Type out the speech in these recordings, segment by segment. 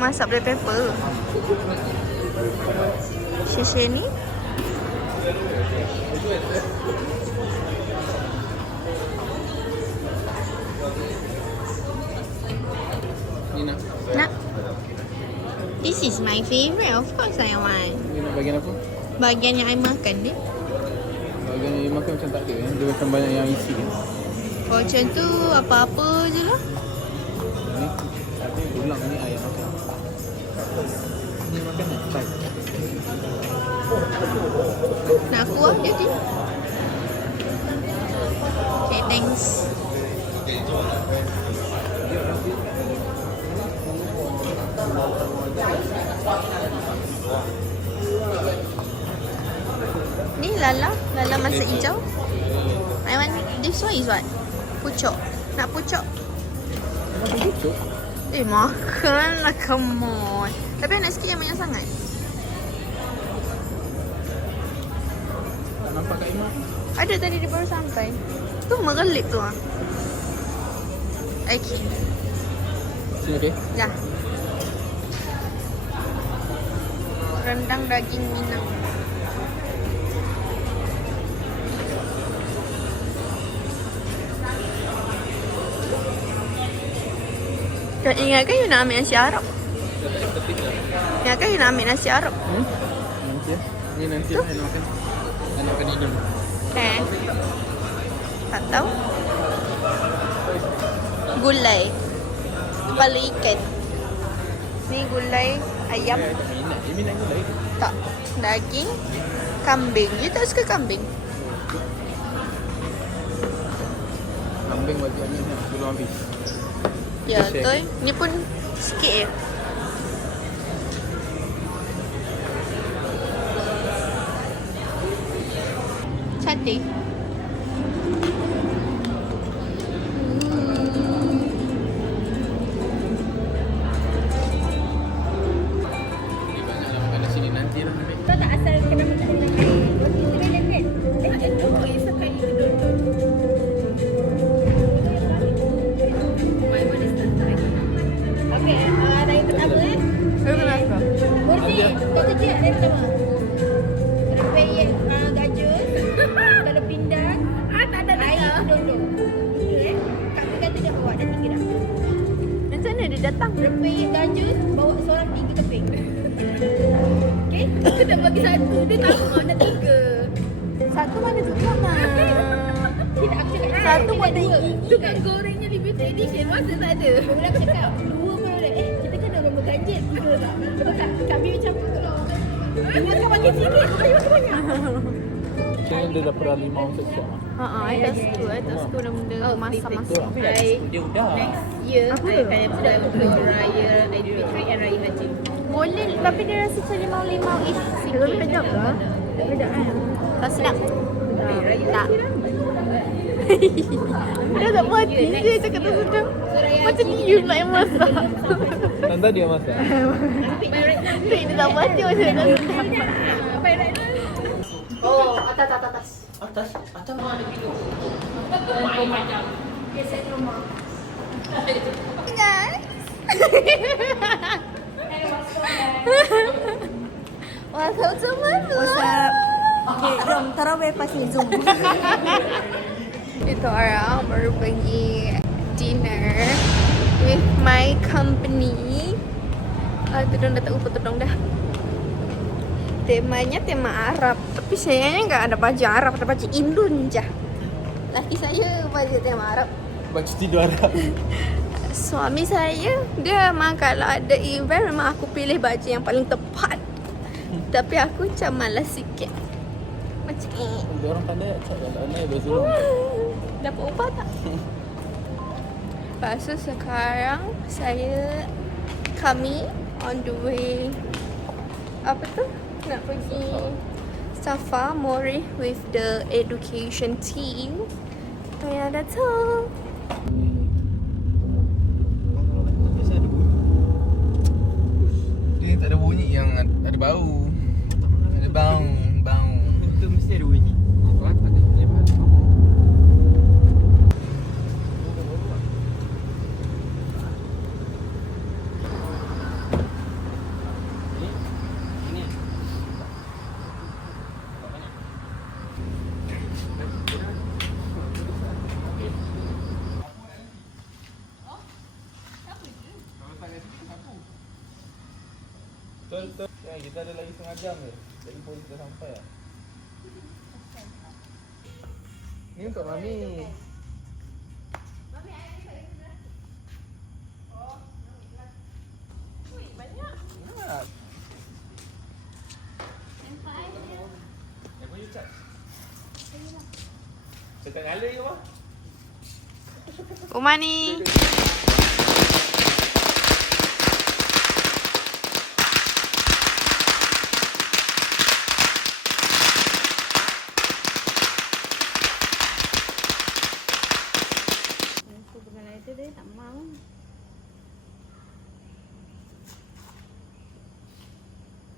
masak black pepper. Shisha ni. Ni nak. Nak. This is my favourite. Of course I want. Ni nak bagian apa? Bahagian yang I makan ni. Bagian yang makan macam tak ada kan? Dia macam banyak yang isi kan? Kalau macam tu, apa-apa je lah. Ni ada tulang ni ayam makan. Ni makan nak try. Nak aku lah jadi. Okay, thanks. Ni lala masak hijau. I want this one is what? Pucuk. Nak pucuk. Pucuk? Makan lah, come on. Tapi nak sikit yang banyak sangat. Tak nampak kat Imam? Ada tadi dia baru sampai. Tu merelip tu ah. Okay. Sini okey? Dah. Rendang daging Minang. Kau ingatkan you nak ambil nasi Arab? Ingatkan you nak ambil nasi Arab? Nanti lah. Ni nanti lah nak makan. Nak makan ini. Tak tahu. Gulai. Kepala ikan. Ni gulai ayam. Dia minat gulai ke? Tak. Daging. Kambing. You tak suka kambing? Kambing wajib ambil ni sebelum habis. Ya, betul. Ni pun sikit je. Cantik. Ni banyak lah makan nasi ni nanti lah ambil. Kau tak asal kena minta dengan air. Roti tu dah kan? Oh, it's a kind of Okay, dari pertama Kenapa? Roti, kau kecil dari pertama. Rempeyek gajus, telur pindang, tak ada air dulu. Itu kami kata dia bawa dah 3 dah. Macam mana dia datang? Rempeyek gajus bawa seorang 3 keping. Okay, aku dah bagi 1, dia tahu nak 3. Satu mana tu sama? Tidak, aku cakap Satu buat 2. Tukang gorengnya limited edition, masa tak ada. Mula aku cakap 2 pun ada. Kita kan dah nombor ganjil. Betul tak? Betul tak? Kami macam tolong. 2 kan makin sikit, bukan makin banyak. Kira dia dah pernah 5 orang sekejap lah. I tak suka. I tak suka benda masak-masak. Dia udah. Next year, I akan sudah untuk Raya Aidilfitri and Raya Haji. Boleh, tapi dia rasa macam limau-limau-ish sikit. Tapi sedap tak? Sedap kan? Tak sedap? Raya Tak. Haji lah. Dia tak puas hati dia cakap tak sedap. Macam ni you nak yang masak. Tanda dia masak. Dia tak puas hati macam tak sedap. Oh, atas. Atas mana ada minum? Geser rumah. Guys. Welcome to my vlog. What's up? Okay, jom tarawih pasal Zoom. Itu orang baru pergi dinner with my company. Tudung dah tak lupa tudung dah. Temanya tema Arab. Tapi sayangnya enggak ada baju Arab, ada baju Indon je. Laki saya baju tema Arab. Baju tidur Arab. Suami saya, dia memang kalau ada event memang aku pilih baju yang paling tepat. Tapi aku macam malas sikit. Macam Dia orang pandai cakap kalau naik bersulung. dapat upah tak? Lepas tu sekarang kami on the way apa tu? Nak pergi Safa Morih with the education team. Itu yang datang. Dia tak ada bunyi yang ada bau. Ada bau. Itu mesti ada bunyi. betul. Ya, kita ada lagi setengah jam je. Jadi pun kita sampai lah. Ni untuk Mami. Banyak. Yang pun you charge. Cakap nyala je mah. Rumah ni. Aku pegang lighter dia tak mau.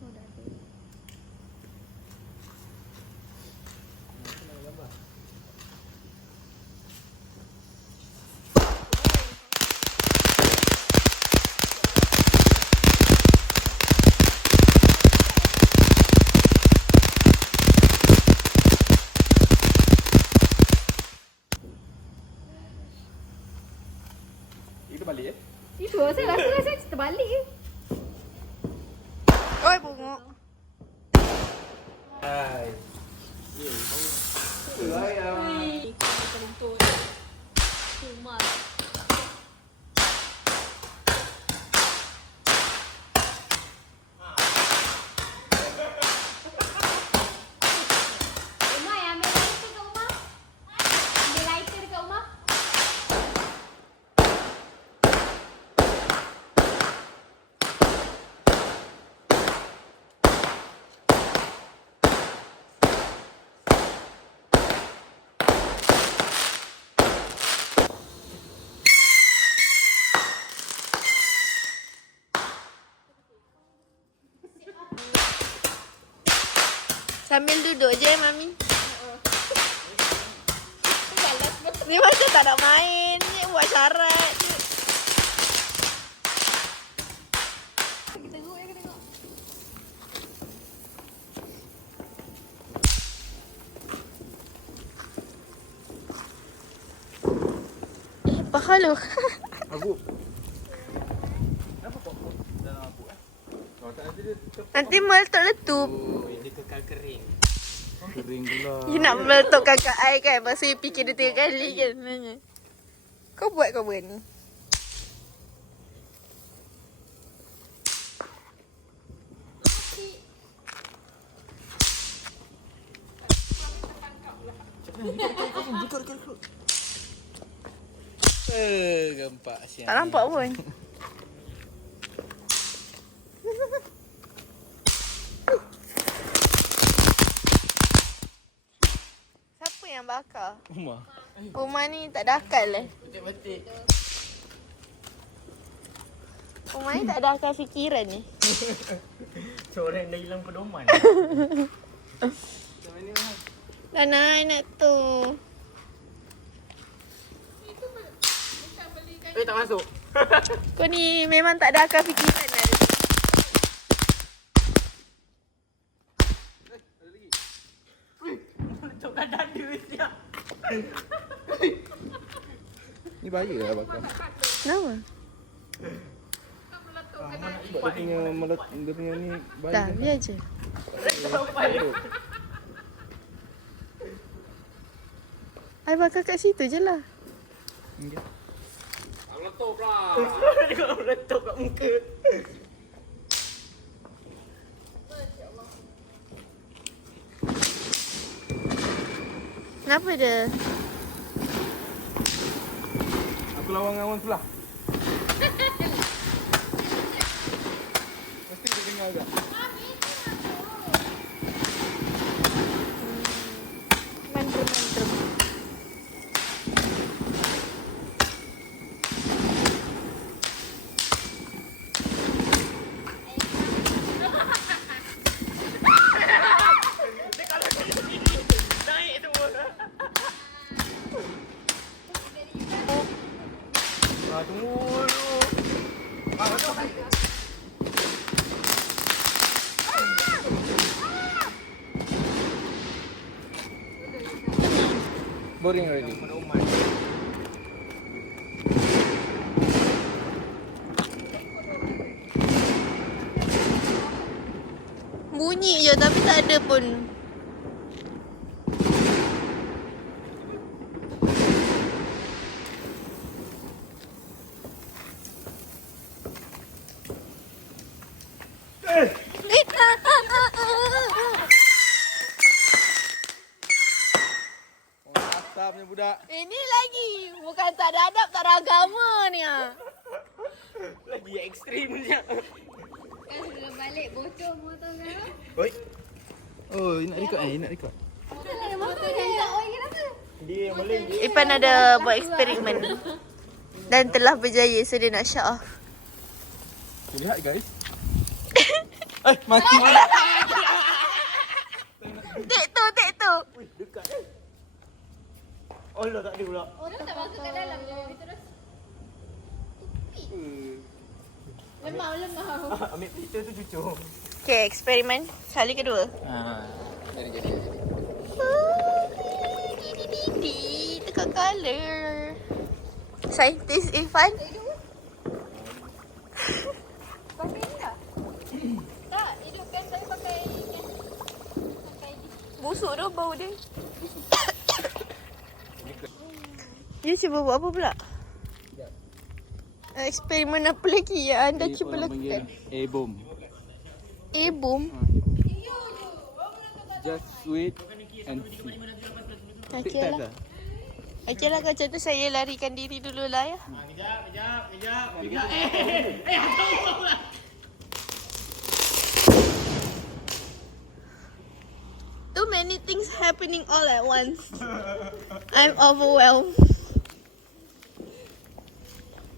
Oh dah ada. Kita balik Itu saya rasa saya terbalik je. Oi, bunguk. Hai. Ayam. Umar yang ambil lighter kat rumah. Ambil lighter dekat rumah. Sambil duduk je, Mami. Ni macam tak nak main. Ni buat syarat je. Apa hal lu? Abu. Kenapa kau pun dalam abu Kalau tak nanti dia Nanti meletup-letup. dia kekal kering. Kering pula. You nak meletup kakak I kan? Lepas tu you fikir dia 3 kali kan sebenarnya. Kau buat kau buat ni. Gempak siang. Tak nampak pun. Siapa yang bakar? Umar. Rumah ni tak ada akal lah. Betik-betik. Rumah ni tak ada akal fikiran ni. Seorang dah hilang pedoman. Macam ni mah. Dah nak tu. Tak masuk. Kau ni memang tak ada akal fikiran lah. Ada lagi. Letakkan dada siap. Ni bahaya lah bakar. Kenapa? Sebab dia punya ni bahaya. Dah, biar je. I bakar kat situ je lah. Meletup lah. Dia meletup kat muka. Kenapa dia? Aku lawan dengan Wan sebelah. Mesti dia dengar agak. Mandrum. Tunggu dulu. Boring already. bunyi je tapi tak ada pun. Asapnya budak. Ini lagi. Bukan tak ada adab, tak ada agama ni. Lagi ekstrimnya. Kan sebelum balik bocor motor kan. Oi. Oh, nak record nak record. Motor jangan oi kenapa? Dia yang boleh. Ipan ada buat eksperimen. Dan telah berjaya, so dia nak show off. Lihat guys. Mati. Tek tu. Wih, dekat eh. Oh, dah tak ada pula. Orang tak masuk ke dalam je. Terus lemau. Ambil picture tu cucuk. Okay, eksperimen kali kedua. Jadi. Teka color. Scientist Irfan. Pakai ni tak? Tak, hidupkan saya pakai ni. Pakai ni. Busuk tu bau dia. Dia cuba buat apa pula? Eksperimen apa lagi yang anda cuba lakukan? A-bomb. A-bomb? Just wait and see. Okay lah. Okay lah macam tu saya larikan diri dulu lah ya. Too many things happening all at once. I'm overwhelmed.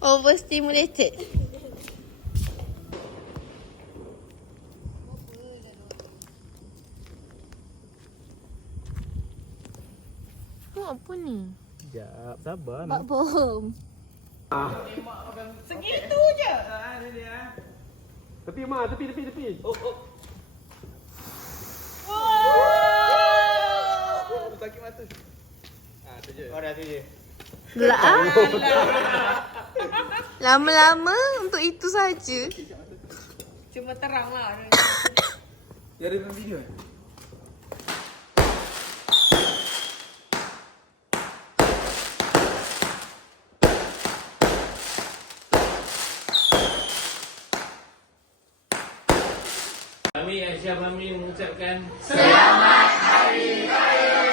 Overstimulated. Oh, apa ni? Sekejap, sabar. Bak bom. Segitu je. Tepi Ma, tepi. Oh. Sakit mata. Tu je. Oh, dah tu je. Lah. Lama-lama untuk itu saja. Cuma terang lah. Dia ada dalam video eh? Kami Aisyah Fahmi mengucapkan Selamat Hari Raya.